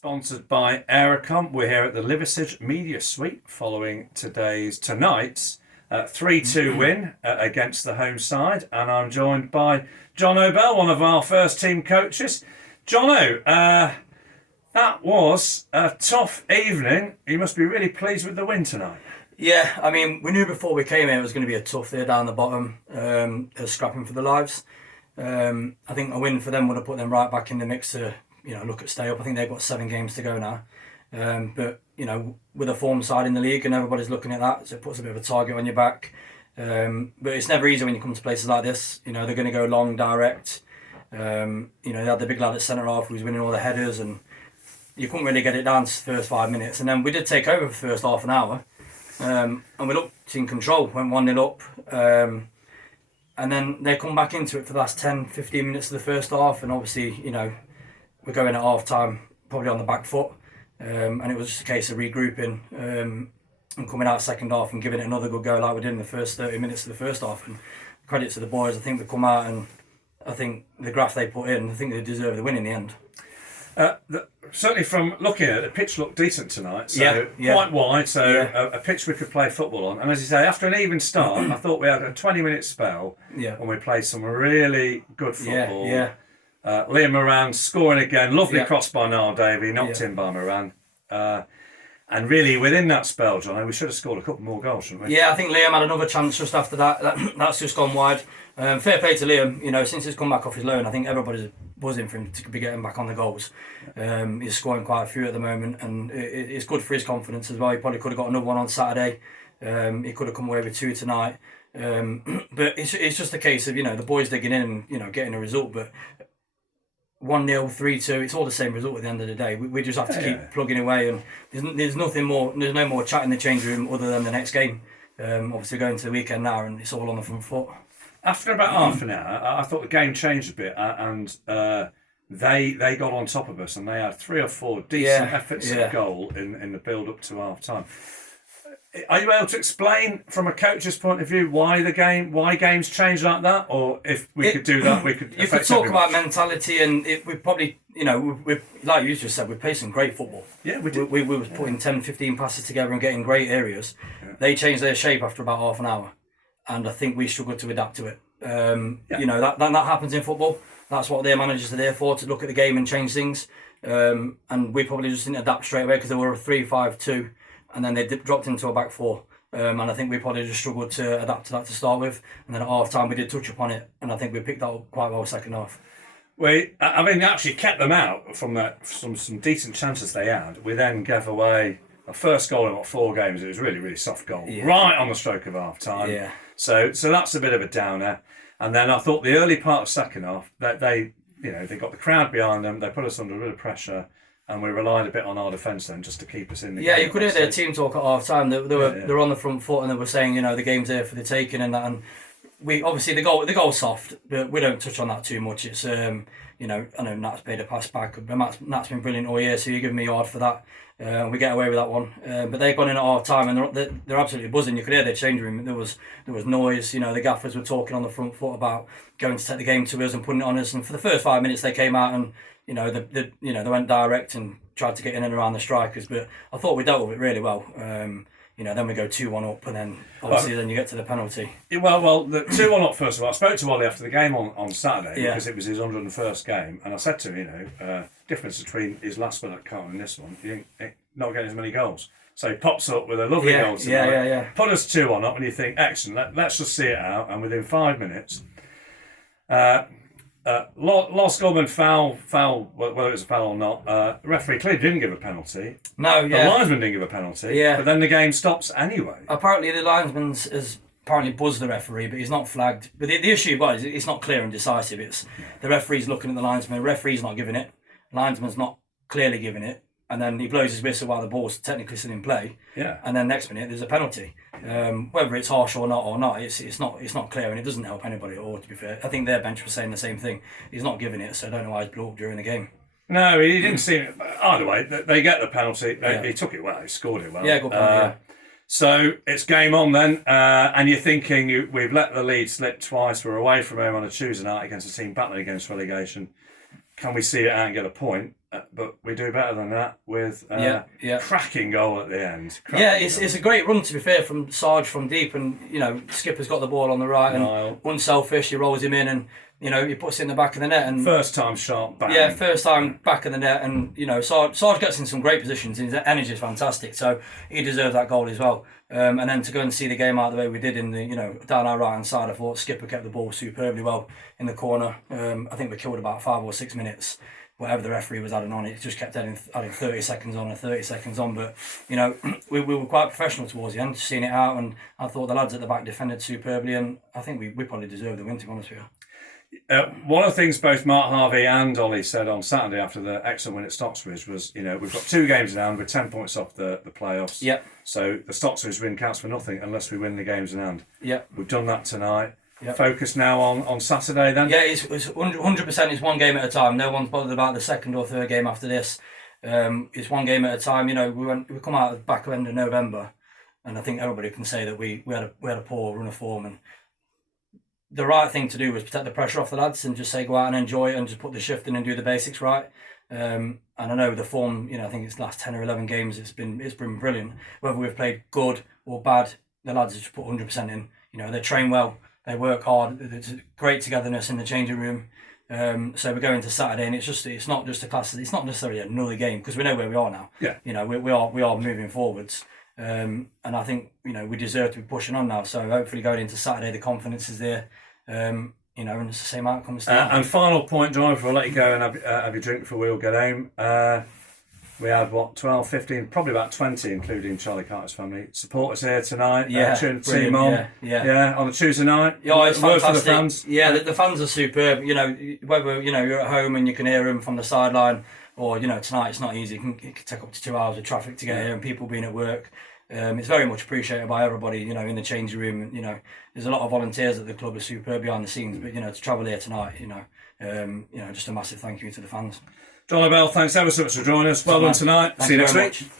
Sponsored by Aerocom. We're here at the Liversedge Media Suite following tonight's 3-2 win against the home side, and I'm joined by Jonno Bell, one of our first team coaches. Jonno, that was a tough evening. You must be really pleased with the win tonight. Yeah, I mean, we knew before we came here it was going to be a tough day down the bottom, scrapping for the lives. I think a win for them would have put them right back in the mix to, look at stay up. I think they've got 7 games to go now. But, with a form side in the league and everybody's looking at that, so it puts a bit of a target on your back. But it's never easy when you come to places like this. They're going to go long, direct. They had the big lad at centre-half who was winning all the headers, and you couldn't really get it down to the first 5 minutes. And then we did take over for the first half an hour. And we looked in control, went 1-0 up. And then they come back into it for the last 10, 15 minutes of the first half. And obviously, we're going at half time probably on the back foot. And it was just a case of regrouping and coming out second half and giving it another good go like we did in the first 30 minutes of the first half. And credit to the boys, I think we come out and I think the graft they put in, I think they deserve the win in the end. Certainly from looking at it, the pitch looked decent tonight, so quite wide, so a pitch we could play football on. And as you say, after an even start, I thought we had a 20-minute spell when we played some really good football. Liam Moran scoring again, lovely cross by Niall Davey, knocked in by Moran. And really, within that spell, John, we should have scored a couple more goals, shouldn't we? Yeah, I think Liam had another chance just after that. That's just gone wide. Fair play to Liam. Since he's come back off his loan, I think everybody's buzzing for him to be getting back on the goals. He's scoring quite a few at the moment, and it's good for his confidence as well. He probably could have got another one on Saturday. He could have come away with 2 tonight. But it's just a case of, the boys digging in and, getting a result. But 1-0, 3-2, it's all the same result at the end of the day. We just have to keep plugging away, and there's nothing more. There's no more chat in the change room other than the next game. Obviously going to the weekend now, and it's all on the front foot. After about half an hour, I thought the game changed a bit, and they got on top of us, and they had 3 or 4 decent efforts at goal in the build up to half time. Are you able to explain from a coach's point of view why games change like that, or if we could do that, we could. You could talk about mentality, and we probably, we like you just said, we played some great football. Yeah, we did. We were putting 10, 15 passes together and getting great areas. Yeah. They changed their shape after about half an hour, and I think we struggled to adapt to it. That happens in football. That's what their managers are there for, to look at the game and change things. And we probably just didn't adapt straight away because they were a 3-5-2. And then they dropped into a back 4. And I think we probably just struggled to adapt to that to start with. And then at half time we did touch upon it, and I think we picked that up quite well second half. They actually kept them out from some decent chances they had. We then gave away a first goal in 4 games. It was really, really soft goal, right on the stroke of half time. Yeah. So that's a bit of a downer. And then I thought the early part of second half, that they got the crowd behind them. They put us under a bit of pressure. And we relied a bit on our defence then, just to keep us in the game. Yeah, you could hear their team talk at half time. They were on the front foot, and they were saying, the game's there for the taking and that. And we obviously the goal's soft, but we don't touch on that too much. It's I know Nat's made a pass back, but Nat's been brilliant all year, so you give me a yard for that. We get away with that one. But they've gone in at half time, and they're absolutely buzzing. You could hear their change room. There was noise. The gaffers were talking on the front foot about going to take the game to us and putting it on us. And for the first 5 minutes, they came out and. They went direct and tried to get in and around the strikers, but I thought we dealt with it really well. Then we go 2-1 up, and then obviously then you get to the penalty. Well, the 2-1 up, first of all, I spoke to Ollie after the game on Saturday because it was his 101st game, and I said to him, difference between his last one at Carlton and this one, you ain't not getting as many goals. So he pops up with a lovely goal tonight. Put us 2-1 up, and you think, excellent, let's just see it out, and within 5 minutes... Lost Goldman foul, whether it was a foul or not. The referee clearly didn't give a penalty. No, The linesman didn't give a penalty. But then the game stops anyway. Apparently the linesman has buzzed the referee, but he's not flagged. But the issue was, it's not clear and decisive. It's the referee's looking at the linesman. The referee's not giving it. Linesman's not clearly giving it. And then he blows his whistle while the ball's technically still in play. Yeah. And then next minute there's a penalty. Whether it's harsh or not, it's not clear, and it doesn't help anybody at all. To be fair, I think their bench was saying the same thing. He's not giving it, so I don't know why he's blew up during the game. No, he didn't seem it. Either way, they get the penalty. He took it well. He scored it well. Yeah, good point. So it's game on then, and you're thinking we've let the lead slip twice. We're away from home on a Tuesday night against a team battling against relegation. Can we see it out and get a point? but we do better than that with cracking goal at the end. It's a great run, to be fair, from Sarge from deep, and Skipper's got the ball on the right and unselfish. He rolls him in, and he puts it in the back of the net. And first time shot, bang. Yeah, first time back of the net, and Sarge gets in some great positions. His energy is fantastic, so he deserves that goal as well. And then to go and see the game out the way we did in the down our right hand side, I thought Skipper kept the ball superbly well in the corner. I think we killed about 5 or 6 minutes. Whatever the referee was adding on, it just kept adding 30 seconds on and 30 seconds on. But we were quite professional towards the end, seeing it out, and I thought the lads at the back defended superbly, and I think we probably deserved the win, to be honest with you. One of the things both Mark Harvey and Ollie said on Saturday after the excellent win at Stocksbridge was, we've got 2 games in hand, we're 10 points off the playoffs. Yep. So the Stocksbridge win counts for nothing unless we win the games in hand. Yep. We've done that tonight. Yep. Focus now on Saturday then? Yeah, it's 100%. It's one game at a time. No one's bothered about the second or third game after this. It's one game at a time. We come out at the back end of November, and I think everybody can say that we had a poor run of form, and the right thing to do was protect the pressure off the lads and just say go out and enjoy it and just put the shift in and do the basics right. And I know the form, I think it's last 10 or 11 games, it's been brilliant. Whether we've played good or bad, the lads have just put 100% in. They train well, they work hard. There's great togetherness in the changing room. So we go into Saturday, and it's not just a class. It's not necessarily another game because we know where we are now. Yeah. We are moving forwards. And I think we deserve to be pushing on now. So hopefully going into Saturday, the confidence is there. And it's the same outcome. And final point, John, before I let you go and have your drink before we all get home. We had 12, 15, probably about 20, including Charlie Carter's family, supporters here tonight. Cheering the team on. Yeah, on a Tuesday night. Yeah, it's fantastic. For the fans. Yeah, the fans are superb. Whether you're at home and you can hear them from the sideline, or tonight it's not easy. It can take up to 2 hours of traffic to get here, and people being at work. It's very much appreciated by everybody. In the changing room. There's a lot of volunteers at the club are superb behind the scenes. But to travel here tonight, just a massive thank you to the fans. Jonno Bell, thanks ever so much for joining us. Well done tonight. See you next week.